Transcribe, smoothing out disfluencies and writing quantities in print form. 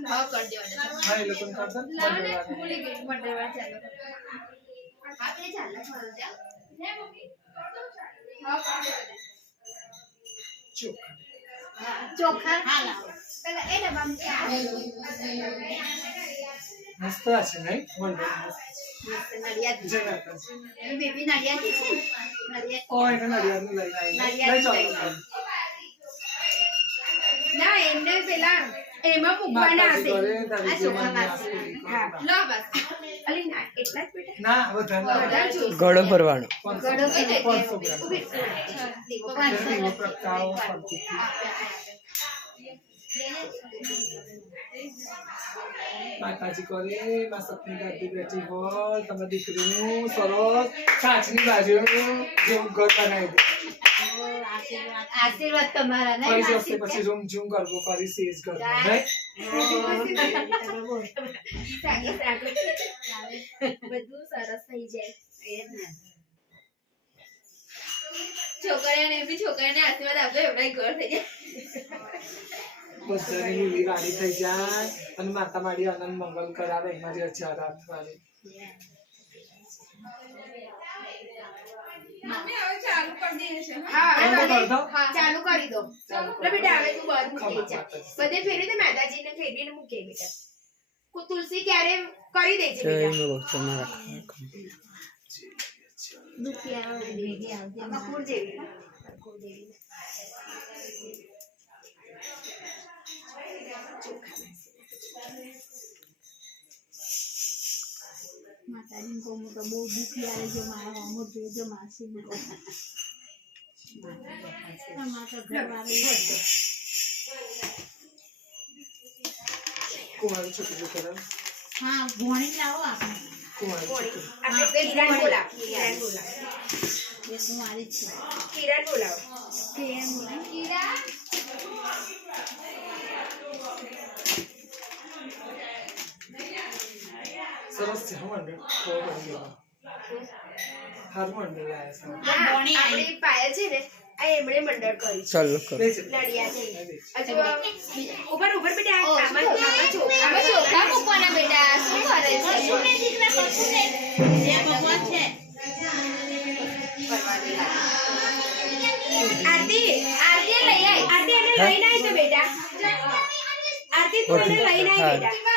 હા કર દેવાના હા એ લોકો કરતા ભૂલી ગઈ મંડળવા ચાલો આપણે ચાલલા છોડો દે હે મમ્મી હા કર દેવાના ચોખા હા લાવો પેલા એ ડબ્બામાં મસ્ત છે નહીં મંડળ મસ્ત નડિયાદ જગા બેબી નડિયાદ છે નડિયાદ ઓય નડિયાદ લઈ ચાલો ના એમને પેલા એમાં મૂકવાના હશે આ ચોખા નાસી હા લો બસ અલી ના એટલા જ બેટા ના વધારે ગળો ભરવાનો ગળો દીવો પ્રગટાવો માતાજી કરે માં સપની ગાદી બેઠી હોય તમે દીકરીનું સરસ કાચની બાજુ જેવું ઘર બનાવી દે આશીર્વાદ તમારા ને પછી રૂમ ઝૂમ કરવો કરી સેજ કરવો બધું સરસ થઈ જાય એ જ ને છોકરીઓને બી છોકરીને આશીર્વાદ આપે એવડા ઘર થઈ જાય બધાની લીલી વાડી થઈ જાય અને માતા માડી આનંદ મંગલ કરાવે મારી અચાર હાથવાળી મમ્મી હવે ચાલુ કરી દે છે હા ચાલુ કરી દો લે બેટા હવે તું બહાર મૂકી જા બધે ફેરી દે માતાજીને ફેરીને મૂકે બેટા કો તુલસી ક્યારે કરી દેજે બેટા દુખિયા દેવી આવજે મકુર જેવી માતાજી કો તો બહુ દુખિયા છે મારા અમર જોજો માસી ને માતા ઘરવાળી હોય કુમારી છોકરી કરો હા ભોણી લાવો આપણે કુમારી આપણે કિરણ બોલા કિરણ બોલા એ કુમારી છે કિરણ બોલાવો કિરણ સરસ છે હમણાં મંડળ આપણી પાયલ છે ને આ એમણે મંડળ કર્યું ચાલો નડિયા છે હજુ ઉપર ઉપર બેટા આમાં ચોખા મૂકવાના બેટા શું કરે છે જે ભગવાન છે આરતી આરતી લઈ આય આરતી એને લઈને આય તો બેટા આરતી તું એને લઈને આય બેટા